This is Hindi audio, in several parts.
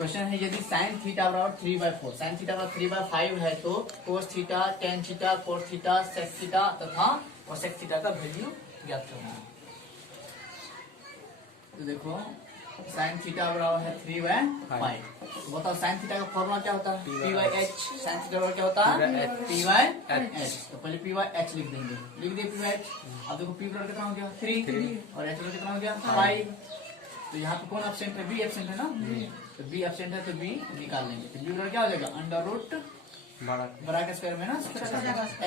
क्वेश्चन है यदि साइन थीटा बराबर 3/4, साइन थीटा बराबर 3/5 है तो cos theta, tan theta, cos theta, sec theta तथा कोसेक थीटा का वैल्यू ज्ञात करना है। तो देखो साइन थीटा बराबर है 3/5, तो बताओ साइन थीटा का फॉर्मूला क्या होता है? P/H। साइन थीटा बराबर क्या होता है? P/H। तो पहले P/H लिख देंगे, लिख दिए P/H। अब देखो P बराबर कितना हो गया? 3 और H बराबर कितना हो गया? 5। तो यहाँ पे कौन एब्सेंट है? B एब्सेंट है ना, तो B एब्सेंट है तो B निकाल लेंगे। तो B बराबर क्या हो जाएगा? अंडर रूट बड़ा के स्क्वायर में ना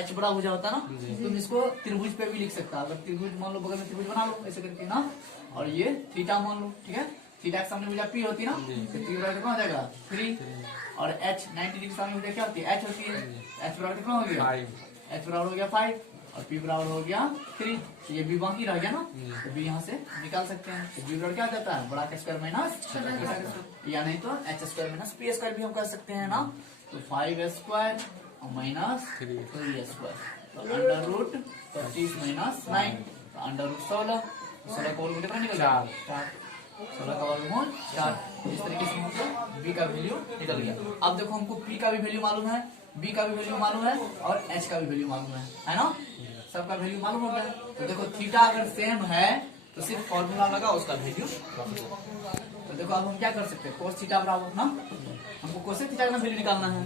H बड़ा हो जाता ना, तुम इसको त्रिभुज पे भी लिख सकता है। अगर त्रिभुज मान लो, बगल में त्रिभुज बना लो ऐसे करके ना, और ये थीटा मान लो, ठीक है, थीटा के सामने भुजा P होती है ना, तो P बराबर कितना हो जाएगा? 3 और H 90 डिग्री सामने भुजा क्या होती है? H होती है। H बराबर कितना हो गया? H बराबर हो गया 5 और P बराबर हो गया 3। तो ये B बाकी रह गया ना, तो B यहाँ से निकाल सकते हैं। तो B बराबर क्या हो जाता है? बड़ा का स्क्वायर माइनस, या नहीं तो H square minus P square भी हम कर सकते हैं ना। तो 5 स्क्वायर माइनस 3 स्क्वायर, तो अंडर रूट 25 माइनस 9, तो अंडर रूट 16 का वर्गमूल कितना निकल गया? 4। 16 का वर्गमूल 4। इस तरीके से मतलब B का वैल्यू निकल गया। अब देखो हमको P का भी वैल्यू मालूम है, B का भी वैल्यू मालूम है और H का भी वैल्यू मालूम है ना, सबका वैल्यू मालूम हो गया। तो देखो थीटा अगर सेम है तो सिर्फ फॉर्मूला लगा उसका वैल्यू। तो देखो अब हम क्या कर सकते हैं? कोस थीटा बराबर ना, हमको कोसेक थीटा का वैल्यू निकालना है।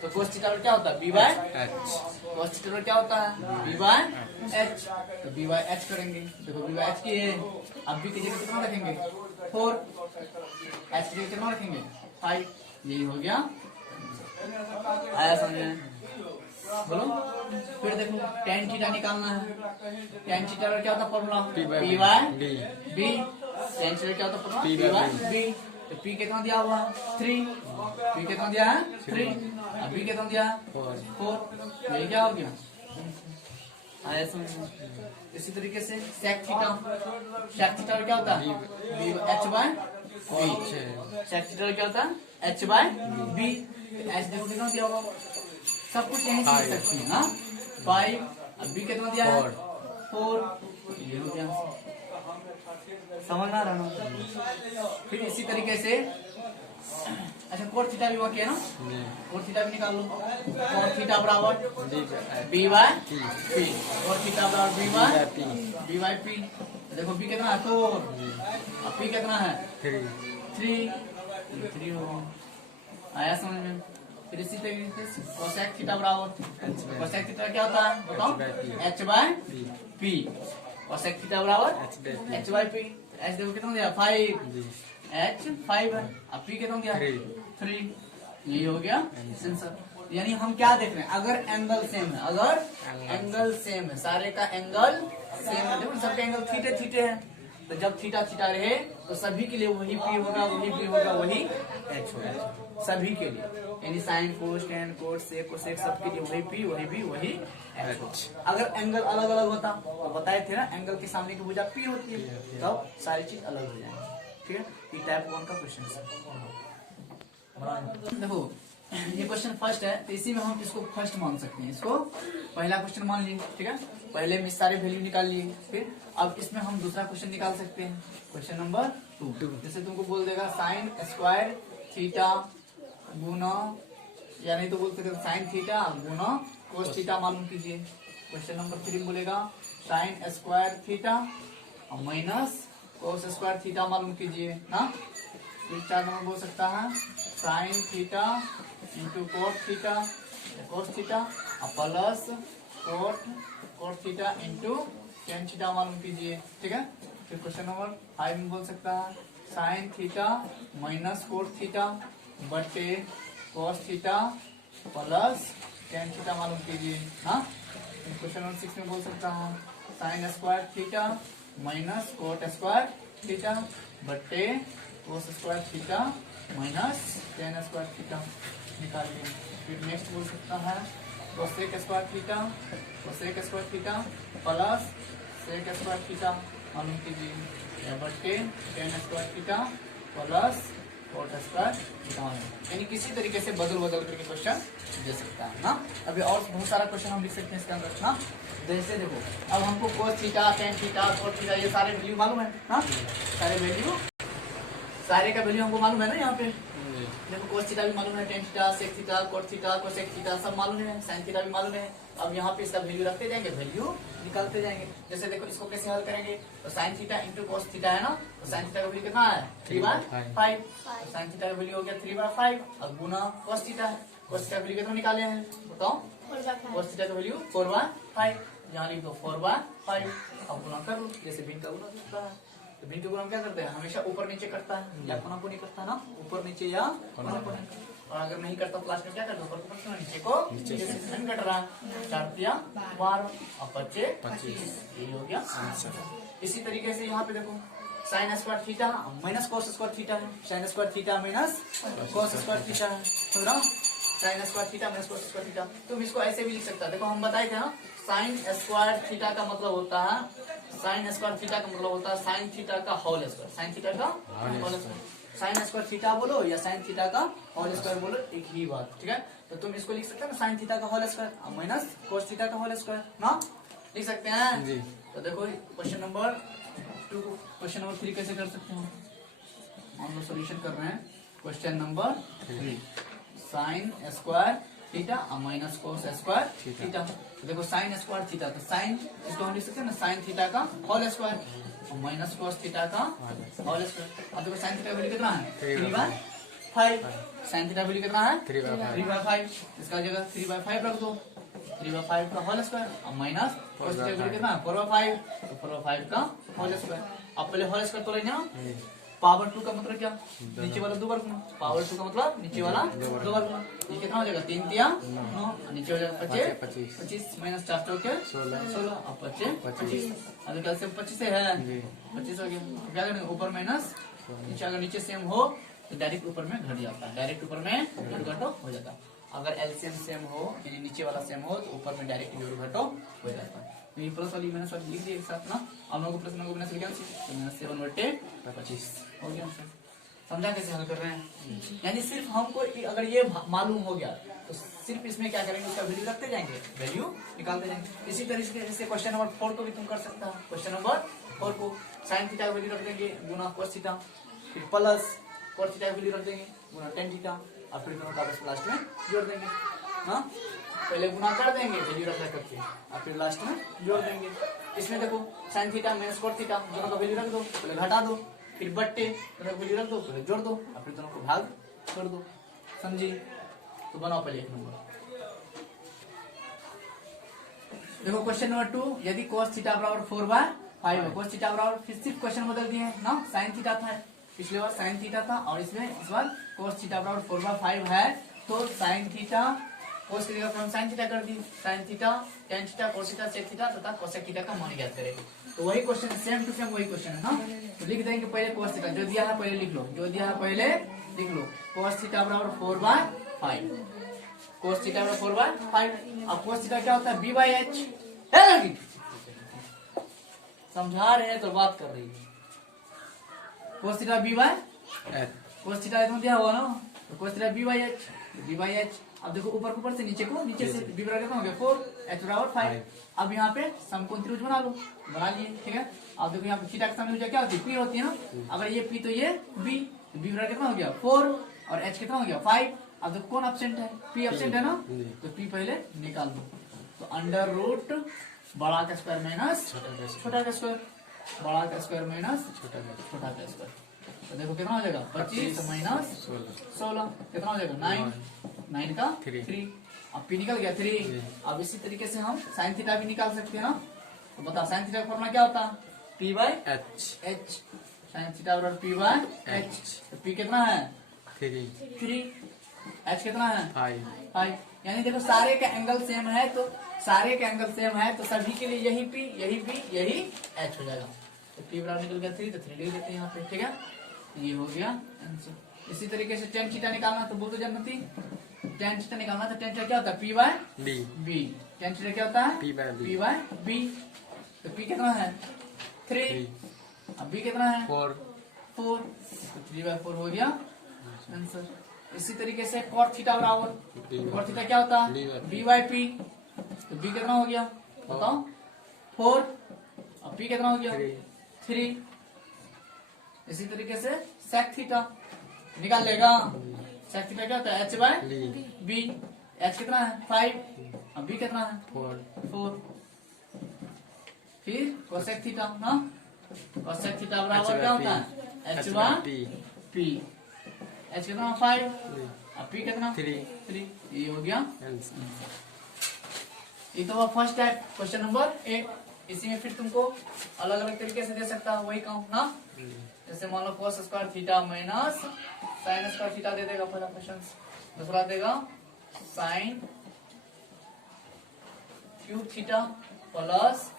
तो कोस थीटा क्या होता है? B/H। कोस थीटा क्या होता है? B/H। तो B/H करेंगे। देखो B/H की है, अब B की जगह कितना रखेंगे? 4, H की जगह कितना रखेंगे? 5। यही हो गया, आया समझ में? बोलो। फिर देखो टेन थीटा निकालना है। टेन थीटा का क्या होता है फॉर्मूला? P/B। टेन थीटा क्या होता है फॉर्मूला? P/B। तो P कितना दिया हुआ? 3। P कितना दिया है? 3। अब B कितना दिया है? 4। ये क्या हो गया? आया समझ में? इसी तरीके से सेक थीटा, सेक थीटा क्या होता है? H/B। सेक थीटा क्या होता है? H/B। H देखो कितना दिया हुआ? सब कुछ यहीं से लिख सकती है ना। 5, अब B कितना दिया है? 4। ये हो गया, समझ ना रहा। फिर इसी तरीके से अच्छा कोट थीटा भी बाकी है ना, कोट थीटा भी निकाल लो। कोट थीटा बराबर B/P। कोट थीटा बराबर B/P। देखो B कितना है? 4 और P कितना है? 3 हो गया। आया समझ में? फिर इसी तरीके से कोसेक थीटा बराबर, कोसेक थीटा क्या होता है बताओ? H/P। कोसेक थीटा बराबर H/P। H देखो कितना दिया? 5। H 5 है, अब P कितना दिया? 3। यही हो गया आंसर। यानी हम क्या देख रहे हैं? अगर एंगल सेम है, अगर एंगल सेम है, सारे का एंगल सेम है, देखो सबके एंगल थीटे थीटे है, तो जब थीटा थीटा रहे तो सभी के लिए वही P होगा, वही P होगा, वही H होगा, सभी के लिए। यानी साइन, कोस, टेन, कोस, सेक, कोसेक सबके लिए वही P, वही B, वही H। अगर एंगल अलग अलग होता तो बताए थे ना, एंगल के सामने की भुजा P होती है, तब सारी चीज अलग हो जाएंगी। ठीक है, ये टाइप 1 का क्वेश्चन है। देखो ये क्वेश्चन फर्स्ट है, तो इसी में हम इसको फर्स्ट मान सकते हैं, इसको पहला क्वेश्चन मान लिए। ठीक है, पहले में सारे वैल्यू निकाल लिए। फिर अब इसमें हम दूसरा क्वेश्चन निकाल सकते हैं, क्वेश्चन नंबर 2। जैसे तुमको बोल देगा साइन स्क्वायर थीटा गुना, या नहीं तो बोल सकते साइन थीटा गुना कोस थीटा मालूम कीजिए। क्वेश्चन नंबर 3 बोलेगा sign square theta minus cos square theta मालूम कीजिए ना। फिर 4 नंबर बोल सकता है sine theta into cot theta, cos theta plus cot theta into ten theta मालूम कीजिए। ठीक है, फिर क्वेश्चन नंबर 5 में बोल सकता है sine theta minus cot theta बटे cos theta plus tan theta मालूम कीजिए। हाँ, क्वेश्चन नंबर 6 में बोल सकता है sine square theta minus cot square theta बटे cos square theta minus tan square theta निकालिए। फिर नेक्स्ट बोल सकता है cosec square theta plus sec square theta मालूम कीजिए बटे tan square theta plus cot square theta. यानी किसी तरीके से बदल करके क्वेश्चन दे सकता है ना। अभी और बहुत सारा क्वेश्चन हम लिख सकते हैं इसके अंदर ना। जैसे देखो अब हमको कोस theta, tan theta, cot theta ये सारे वैल्यू मालूम है ना, सारे का वैल्यू हमको मालूम है ना यहाँ पे। देखो cos थीटा भी मालूम है, tan theta, sec theta, cot theta, cosec theta सब मालूम है, sin थीटा भी मालूम है। अब यहाँ पे इसका वैल्यू रखते जाएंगे, वैल्यू निकालते जाएंगे। जैसे देखो इसको कैसे हल करेंगे, तो sin theta into cos theta है ना, तो sin थीटा का वैल्यू कितना है 3/5, sin थीटा का वैल्यू हो गया 3/5। अब गुना cos थीटा है, cos थीटा का वैल्यू कितना निकाले हैं बताओ, cos थीटा का वैल्यू 4/5, यहाँ लिख दो 4/5। अब गुना कर लो, जैसे भिन्न का गुना करता है, तो भिन्न का गुना क्या करते हैं, हमेशा ऊपर नीचे करता है, या कोना कोनी करता है ना, ऊपर नीचे या कोना कोनी। और अगर नहीं करता तो क्लास में क्या करते, ऊपर को पढ़ते नीचे को नीचे से नहीं कट रहा, 4 तिया 12 और 25, यही हो गया। इसी तरीके से यहाँ पे देखो sine square theta minus cos square theta है, sine square theta minus cos square theta है, समझ रहा, sine square theta minus cos square theta. तुम इसको ऐसे भी लिख सकता है, देखो हम बताए थे ना, साइन स्क्वायर थीटा का मतलब होता है, साइन स्क्वायर थीटा का मतलब होता है साइन थीटा का होल स्क्वायर, साइन थीटा का whole square, sine square theta बोलो या साइन थीटा का होल स्क्वायर बोलो एक ही बात, ठीक है। तो तुम इसको लिख सकते हो ना साइन थीटा का whole square minus cos theta का होल स्क्वायर ना, लिख सकते हैं जी। तो देखो क्वेश्चन नंबर 2 को क्वेश्चन नंबर 3 कैसे कर सकते हैं, हम लोग सोल्यूशन कर रहे हैं question number 3, sine square theta minus cos square theta. तो देखो साइन स्क्वायर थीटा, तो साइन इसको हम लिख सकते हैं ना साइन थीटा का whole square minus cos theta का होल स्क्वायर। अब देखो साइन थीटा वैल्यू कितना है 3/5, साइन थीटा वैल्यू कितना है 3/5, इसका जगह 3/5 रख दो, 3/5 का whole square minus cos theta value कितना है 4/5, तो 4/5 का होल स्क्वायर। अब पहले होल स्क्वायर तो लेंगे ना, पावर 2 का मतलब क्या, नीचे वाला 2 वर्ग गुना, पावर 2 का मतलब नीचे वाला 2 वर्ग गुना, ये कितना हो जाएगा 3 तिया 9, नीचे हो जाएगा 25 माइनस 4 चौके 16 और 25, अगर कैल्सियम 25 है 25 हो गया, क्या करेंगे ऊपर माइनस नीचे, अगर नीचे सेम हो तो डायरेक्ट ऊपर में घट जाता है, डायरेक्ट ऊपर में जोड़ घटो हो जाता है। अगर एलसीएम सेम हो यानी नीचे वाला सेम हो तो ऊपर में डायरेक्ट जोड़ घटो हो जाता है। तो ये प्लस वाली माइनस वाली लिख दिए एक साथ ना, हम लोग को प्लस को माइनस लिखा तो माइनस 7/25 हो गया आंसर। समझा कैसे हल कर रहे हैं, यानी सिर्फ हमको अगर ये मालूम हो गया तो सिर्फ इसमें क्या करेंगे, उसका वैल्यू रखते जाएंगे, वैल्यू निकालते जाएंगे। इसी तरीके से क्वेश्चन नंबर 4 को भी तुम कर सकता है, क्वेश्चन नंबर 4 को साइन थीटा का वैल्यू रख देंगे गुना कोस थीटा, फिर प्लस कोस थीटा का वैल्यू रख देंगे गुना टेन थीटा, और फिर दोनों का आपस में लास्ट में जोड़ देंगे। हाँ पहले गुना कर देंगे वैल्यू रख करके, और फिर लास्ट में जोड़ देंगे। इसमें देखो sign theta minus cos theta दोनों का वैल्यू रख दो, पहले घटा दो, फिर बट्टे दोनों का वैल्यू रख दो, पहले जोड़ दो, और फिर दोनों को भाग कर दो, समझी। तो बनाओ पहले 1 नंबर। देखो क्वेश्चन नंबर 2, यदि cos थीटा बराबर 4/5 है, cos थीटा बराबर, फिर सिर्फ क्वेश्चन बदल दिए हैं ना, साइन थीटा था पिछले बार साइन थीटा था, और इसमें इस बार cos थीटा बराबर 4/5 है, तो साइन थीटा cos थीटा का साइन थीटा कर दी, sine theta tan theta cos theta sec theta तथा cosec थीटा का मान ज्ञात करें। तो वही क्वेश्चन सेम टू सेम वही क्वेश्चन है ना, तो लिख देंगे पहले cos थीटा जो दिया है पहले लिख लो, जो दिया है पहले लिख लो, cos थीटा बराबर 4/5, cos थीटा बराबर 4/5। अब cos थीटा क्या होता है b/h, समझा रहे हैं तो बात कर रही है, cos theta b/h, cos theta इतना दिया हुआ ना, तो cos थीटा b/h, b/h। अब देखो ऊपर से नीचे को, नीचे से b बराबर कितना हो गया 4, h बराबर 5। अब यहाँ पे समकोण त्रिभुज बना लो, बना लिए, ठीक है। अब देखो यहाँ पे थीटा का सम क्या होती है p होती है ना, अगर ये p तो ये b, b बराबर कितना हो गया 4 और h कितना हो गया 5। अब देखो कौन एब्सेंट है, p एब्सेंट है ना, तो p पहले निकाल दो, तो अंडर रूट बड़ा का स्क्वायर माइनस छोटा का स्क्वायर, बड़ा का स्क्वायर माइनस छोटा का स्क्वायर, तो देखो कितना हो जाएगा 25 माइनस 16 कितना हो जाएगा 9 का 3। अब p निकल गया 3। अब इसी तरीके से हम साइन थीटा भी निकाल सकते हैं ना, तो बता साइन थीटा का फॉर्मूला क्या होता है p/h, साइन थीटा बराबर p/h, तो p कितना है 3, h कितना है 5। यानी देखो सारे का एंगल सेम है, तो सारे के एंगल सेम है तो सभी के लिए यही p यही p यही h हो जाएगा, तो p बराबर निकल गया 3, तो 3 लिख देते हैं यहाँ पे, ठीक है। ये हो गया आंसर। इसी तरीके से tan थीटा निकालना, तो बोल दो जानती tan थीटा निकालना, तो tan थीटा क्या होता है p/b, tan थीटा क्या होता है p/b, तो p कितना है 3, अब b कितना है 4, तो 3/4 हो गया आंसर। इसी तरीके से cot थीटा बराबर, cot थीटा क्या होता है b/p, तो b कितना हो गया बताओ 4, अब p कितना हो गया 3। इसी तरीके से sec थीटा निकाल लेगा, sec थीटा क्या होता है h बाय b। h कितना है 5, अब b कितना है 4। फिर cosec थीटा ना, cosec थीटा बराबर क्या होता है h बाय p। h कितना 5, अब p कितना 3। ये हो गया। ये तो फर्स्ट टाइप क्वेश्चन नंबर 1। इसी में फिर तुमको अलग अलग तरीके से दे सकता है वही काम ना। जैसे मान लो cos square theta minus sine square theta दे देगा पहला क्वेश्चन। दूसरा देगा sine cube theta plus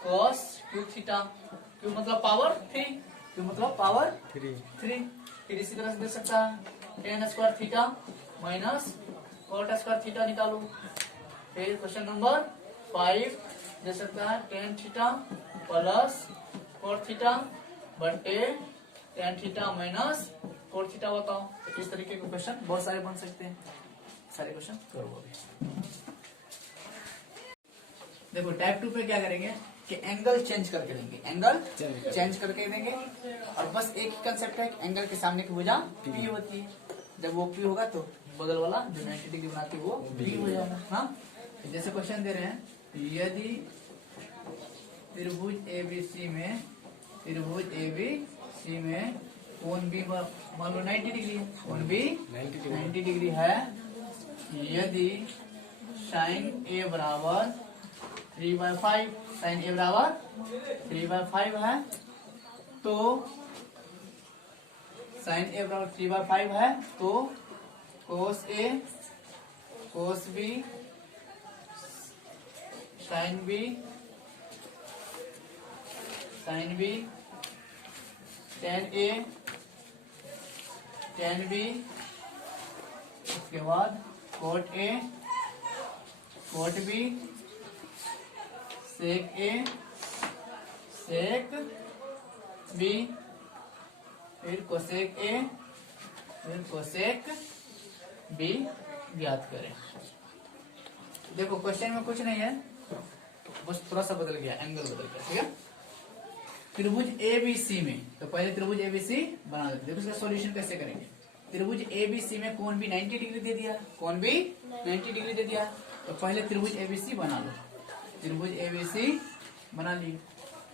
cos cube theta. Cube मतलब पावर 3, क्यूब मतलब पावर 3। फिर इसी तरह से दे सकता है tan square theta minus cot square theta निकालो। फिर क्वेश्चन नंबर 5 दे सकता है tan theta plus cot theta बटे tan theta minus cot theta बताओ। तो इस तरीके के क्वेश्चन बहुत सारे बन सकते हैं। सारे क्वेश्चन करो अभी। देखो टाइप 2 पे क्या करेंगे कि एंगल चेंज करके देंगे, एंगल चेंज करके देंगे। और बस एक कंसेप्ट है कि एंगल के सामने की भुजा P होती है। जब वो P होगा तो बगल वाला जो 90 डिग्री बनाती है वो P हो जाएगा। हाँ, जैसे क्वेश्चन दे रहे हैं, यदि त्रिभुज ABC में कोण B मान लो 90 डिग्री है, कोण B 90 डिग्री है, यदि साइन A बराबर 3/5, साइन A बराबर 3/5 है, तो साइन A बराबर 3/5 है तो cos A cos B sine B tan A tan B, उसके बाद cot A cot B sec A sec B, फिर cosec A फिर cosec B ज्ञात करें। देखो क्वेश्चन में कुछ नहीं है, बस थोड़ा सा बदल गया, एंगल बदल गया। ठीक है, त्रिभुज ABC में, तो पहले त्रिभुज ABC बना लेते। देखो इसका सॉल्यूशन कैसे करेंगे। त्रिभुज ABC में कोण भी 90 डिग्री दे दिया, कोण भी 90 डिग्री दे दिया, तो पहले त्रिभुज ABC बना लो। त्रिभुज ABC बना लिए,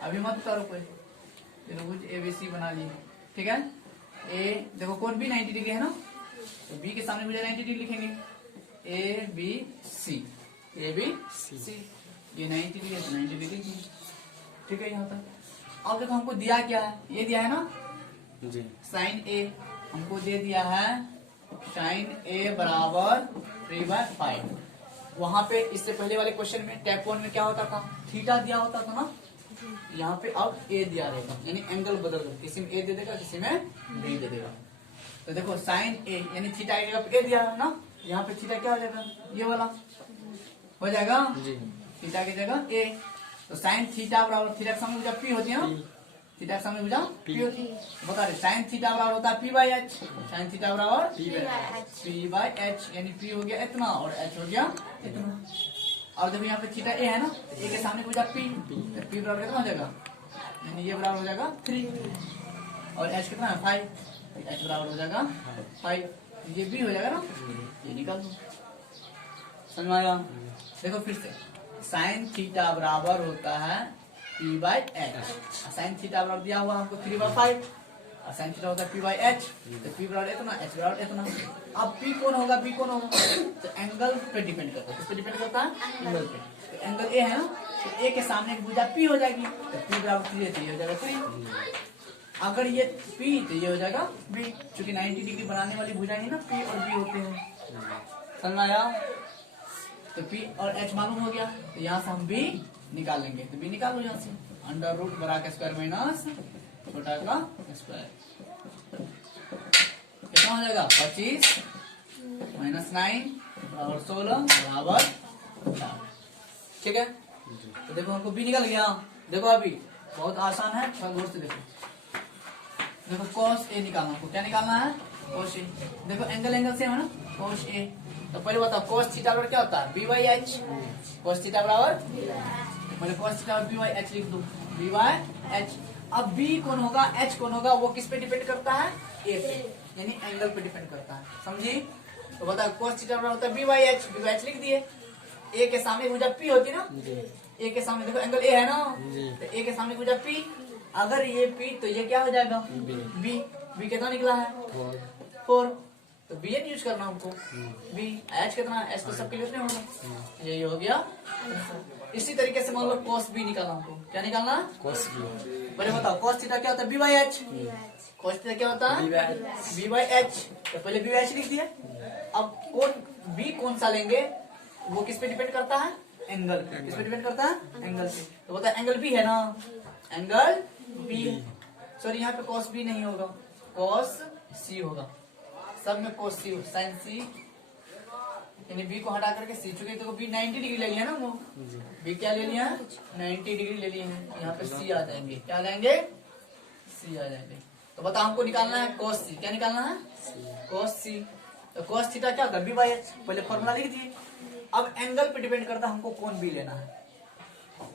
अभी मत करो कोई, त्रिभुज ABC बना लिए। ठीक है, ए देखो कोण भी 90 डिग्री है ना, तो B के सामने मुझे 90 डिग्री लिखेंगे, ABC ये 90 डिग्री है तो 90 डिग्री की। ठीक है, यहाँ तक। अब देखो हमको दिया क्या है, ये दिया है ना जी, साइन A हमको दे दिया है, साइन A बराबर 3/5। वहां पे इससे पहले वाले क्वेश्चन में टाइप 1 में क्या होता था, थीटा दिया होता था ना, यहाँ पे अब A दिया रहेगा, यानी एंगल बदल दो, किसी में A दे देगा किसी में B दे देगा। तो देखो साइन A यानी थीटा की जगह A दिया है ना, यहाँ पे थीटा क्या हो जाएगा, ये वाला हो जाएगा जी, थीटा की जगह A। तो साइन थीटा बराबर, थीटा के सामने भुजा P होती है ना, थीटा के सामने भुजा P होती है, बता रहे साइन थीटा बराबर होता है P/H, साइन थीटा बराबर P/H, यानी P हो गया इतना और H हो गया इतना। और देखो यहाँ पे थीटा A है ना, A के सामने भुजा P, तो P बराबर कितना हो जाएगा, यानी ये बराबर हो जाएगा 3 और H कितना है 5, H बराबर हो जाएगा 5, ये B हो जाएगा ना, ये निकाल दो। समझ में आया। देखो फिर से साइन थीटा बराबर होता है P/H, साइन थीटा बराबर दिया हुआ हमको 3/5 और साइन थीटा होता है P/H, तो P बराबर इतना, H बराबर इतना। अब P कौन होगा, B कौन होगा, तो एंगल पे डिपेंड करता है, किस पे डिपेंड करता है, एंगल पे। तो एंगल A है ना, तो A के सामने एक भुजा P हो जाएगी, तो P बराबर 3 है तो ये हो जाएगा 3। अगर ये P तो ये हो जाएगा B, क्योंकि 90 डिग्री बनाने वाली भुजा ही ना P और B होते हैं। समझ में आया। तो P और H मालूम हो गया, तो यहाँ से हम B निकालेंगे, तो B निकालो यहाँ से, अंडर रूट बड़ा का स्क्वायर माइनस छोटा का स्क्वायर, कितना हो जाएगा 25 माइनस 9 बराबर 16 बराबर 4। ठीक है, तो देखो हमको B निकल गया। देखो अभी बहुत आसान है, थोड़ा गौर से देखो। देखो cos A निकालना, आपको क्या निकालना है, cos A। देखो एंगल सेम है ना, cos A। तो पहले बताओ cos थीटा बराबर क्या होता है B/H, cos थीटा बराबर, पहले cos थीटा बराबर B/H लिख दो, B/H। अब B कौन होगा, H कौन होगा, वो किस पे डिपेंड करता है, A पे। यानी एंगल पे डिपेंड करता है, समझी। तो बताओ cos थीटा बराबर होता है b बाई एच लिख दिए। ए के सामने भुजा p होती है ना, ए के सामने देखो एंगल ए है ना, तो ए के सामने भुजा p, अगर ये p तो ये क्या हो जाएगा b कितना निकला है 4, तो बी एन यूज करना हमको। बी एच कितना, एच तो सबके लिए होगा, यही हो गया। इसी तरीके से मान लो cos b निकालना हमको, क्या निकालना cos b। पहले बताओ cos थीटा क्या होता है b by H, cos theta क्या होता है b बाई एच, तो पहले b बाई एच लिख दिया। अब b कौन सा लेंगे, वो किस पे डिपेंड करता है, एंगल पे। किस पे डिपेंड करता है, एंगल पे। तो बता एंगल b है ना, एंगल b है, सॉरी यहाँ पे cos b नहीं होगा, cos c होगा, सब में cos c, sin c, यानी b को हटा करके c, चुके तो b 90 डिग्री ले लिया ना, वो b क्या ले लिया 90 डिग्री ले लिए हैं, यहाँ पे c आ जाएंगे, क्या आ जाएंगे c आ जाएंगे। तो बता हमको निकालना है cos c, क्या निकालना है cos c। तो cos थीटा क्या होगा b बाई एच, पहले फॉर्मूला लिख दिए। अब एंगल पे डिपेंड करता है हमको कौन b लेना है,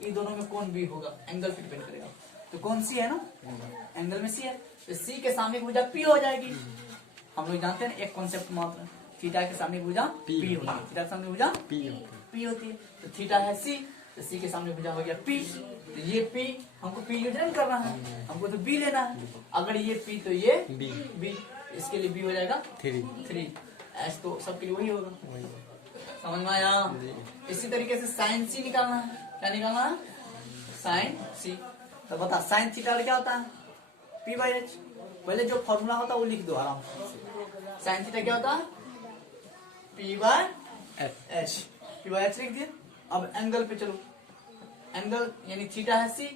इन दोनों में कौन b होगा, एंगल पे डिपेंड करेगा। तो कौन c है ना, एंगल में c है, तो c के सामने भुजा p हो जाएगी। हम लोग जानते हैं एक कॉन्सेप्ट मात्र, थीटा के सामने भुजा p होती है, थीटा के सामने भुजा p होती है। तो थीटा है c, तो c के सामने भुजा हो गया p, तो ये p हमको p यूज नहीं करना है, हमको तो b लेना है। अगर ये p तो ये b, इसके लिए b हो जाएगा 3, एच तो सबके लिए वही होगा, समझ में आया। इसी तरीके से साइन c निकालना है, क्या निकालना है साइन c। तो बता साइन थीटा क्या होता है p बाई एच, पहले जो फॉर्मूला होता है वो लिख दो आराम से। साइन थीटा क्या होता है p बाई एच लिख दिए। अब एंगल पे चलो, एंगल यानी थीटा है c,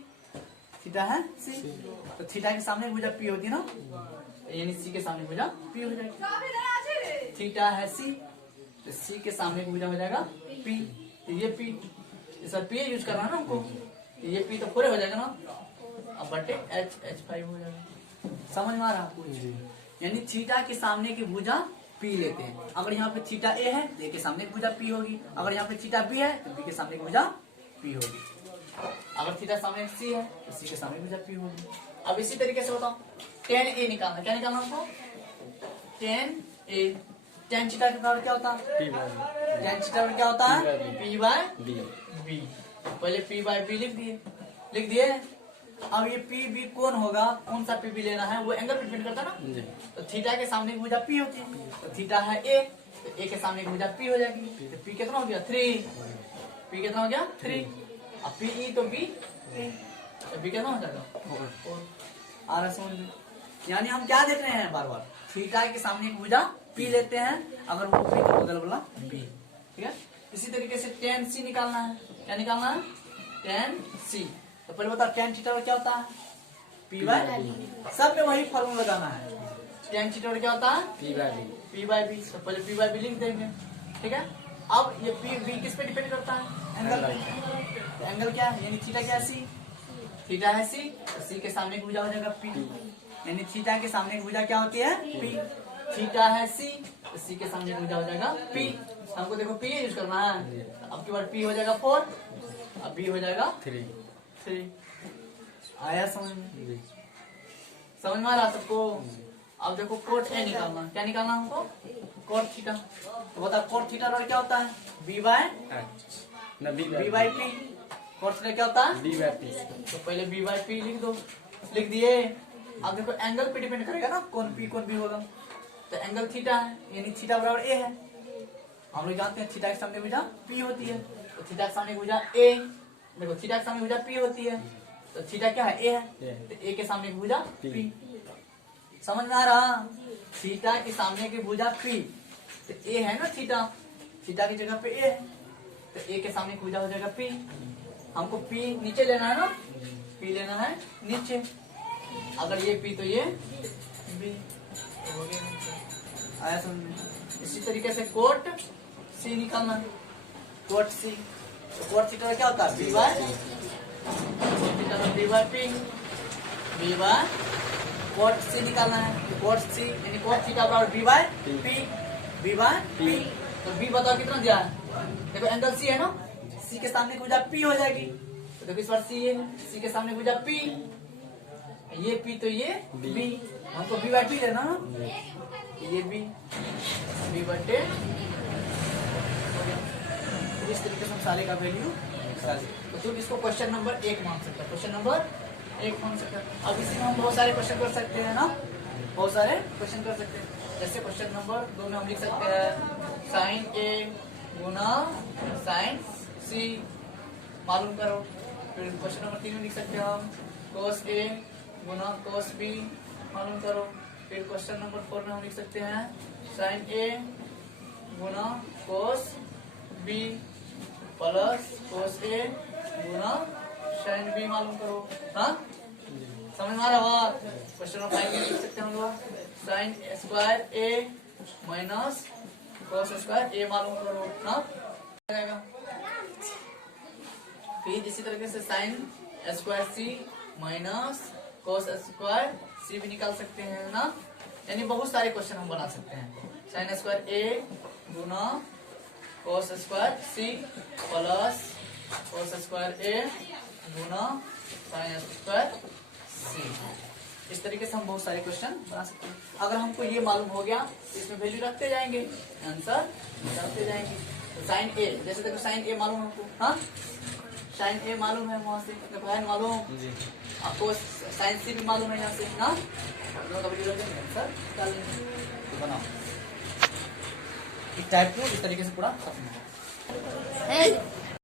तो थीटा के सामने भुजा p होती है ना, यानी c के सामने भुजा p हो जाएगी। थीटा है c, तो c के सामने भुजा हो जाएगा p, तो ये p, सर p यूज करना है ना हमको, तो ये p तो पूरे हो जाएगा ना, अब बटे h5 हो जाएगा। समझ में आ रहा आपको, यानी थीटा के सामने की भुजा p लेते हैं। अगर यहाँ पे थीटा a है तो a के सामने की भुजा p होगी, अगर यहाँ पे थीटा b है तो b के सामने की भुजा p होगी, अगर थीटा सामने c है तो c के सामने की भुजा p होगी। अब इसी तरीके से बताओ tan a निकालना, क्या निकालना हमको tan a, tan थीटा का बराबर क्या होता है tan थीटा क्या होता है p बाय b, पहले p बाय b लिख दिए। अब ये पी बी कौन होगा, कौन सा पी बी लेना है, वो एंगल पे डिपेंड करता है ना। तो थीटा के सामने की भुजा पी होती है, तो थीटा है ए, तो ए के सामने की भुजा पी हो जाएगी। तो पी कितना हो गया 3, पी कितना हो गया 3, अब पी ई तो बी, तो बी कितना हो जाएगा 4। आ रहा समझ में, यानी हम क्या देख रहे हैं बार बार, थीटा के सामने की भुजा पी लेते हैं, अगर वो पी तो बदल बोला बी, ठीक है। इसी तरीके से tan c निकालना है, क्या निकालना है tan c। तो पहले बता tan थीटा क्या होता है p बाय, सब में वही फॉर्मूला लगाना है। tan थीटा क्या होता है p बाय b, तो पहले p बाय b लिख देंगे, ठीक है। अब ये p b किस पे डिपेंड करता है, एंगल पे। तो एंगल क्या है, यानी थीटा क्या है c, थीटा है c, तो c के सामने की भुजा हो जाएगा p, यानी थीटा के सामने की भुजा क्या होती है p, थीटा है c, तो c के सामने की भुजा हो जाएगा p। हमको देखो p यूज करना है, अब की बार p हो जाएगा 4, अब b हो जाएगा 3। आया समझ में, समझ में आ रहा सबको। अब देखो कोट ए निकालना, क्या निकालना हमको कोट थीटा। तो बता कोट थीटा क्या होता है b by p, cot theta क्या होता है b बाय p, तो पहले b बाय p लिख दिए। अब देखो एंगल पे डिपेंड करेगा ना कौन p होगा, तो एंगल थीटा है, यानी थीटा बराबर a है। हम लोग जानते हैं थीटा के सामने भुजा p होती है, तो थीटा के सामने भुजा a, देखो थीटा के सामने भुजा p होती है, तो थीटा क्या है a है, तो a के सामने की भुजा p। समझ में आ रहा, थीटा के सामने की भुजा p, तो a है ना थीटा की जगह पे a है, तो a के सामने की भुजा हो जाएगा p। हमको p नीचे लेना है ना, p लेना है नीचे, अगर ये p तो ये b हो गया, आया समझ में। इसी तरीके से कोट c निकालना, कोट c, तो कोट थीटा क्या होता है b by p, b by cot c निकालना है, तो कोट c यानी कोट थीटा बराबर b बाय p, तो b बताओ कितना दिया है, देखो एंगल c है ना, c के सामने भुजा p हो जाएगी, तो देखो इस बार c है, c के सामने भुजा p, ये p तो ये b, हमको b बाय p लेना ना, ये बी बटे इस तरीके से हम सारे का वैल्यू तो तुम इसको क्वेश्चन नंबर 1 मान सकते हो, क्वेश्चन नंबर 1 मान सकते हो। अब इसी में हम बहुत सारे क्वेश्चन कर सकते हैं ना, बहुत सारे क्वेश्चन कर सकते हैं। जैसे क्वेश्चन नंबर 2 में हम लिख सकते हैं साइन ए गुना साइन सी मालूम करो। फिर क्वेश्चन नंबर 3 में लिख सकते हैं हम कोस ए गुना कोस बी मालूम करो। फिर क्वेश्चन नंबर 4 में हम लिख सकते हैं साइन ए गुना कोस बी प्लस कोस ए गुना साइन बी मालूम करो। हाँ समझ में आ रहा है? क्वेश्चन नंबर 5 में लिख सकते हैं हम लोग साइन स्क्वायर ए माइनस कोस स्क्वायर ए मालूम करो। हाँ फिर इसी तरीके से साइन स्क्वायर सी माइनस कोस स्क्वायर सी भी निकाल सकते हैं ना, यानी बहुत सारे क्वेश्चन हम बना सकते हैं। साइन स्क्वायर ए गुना cos square C plus cos square A गुना साइन स्क्वायर सी। इस तरीके से हम बहुत सारे क्वेश्चन बना सकते हैं। अगर हमको ये मालूम हो गया तो इसमें वैल्यू रखते जाएंगे, आंसर रखते जाएंगे। तो साइन ए जैसे देखो साइन ए मालूम हमको, हाँ साइन ए मालूम है वहां से मालूम जी, आपको साइन सी भी मालूम है यहाँ से ना, दोनों का वैल्यू रखेंगे आंसर निकाल लेंगे। तो बनाओ टाइप 2 इस तरीके से पूरा खत्म हो।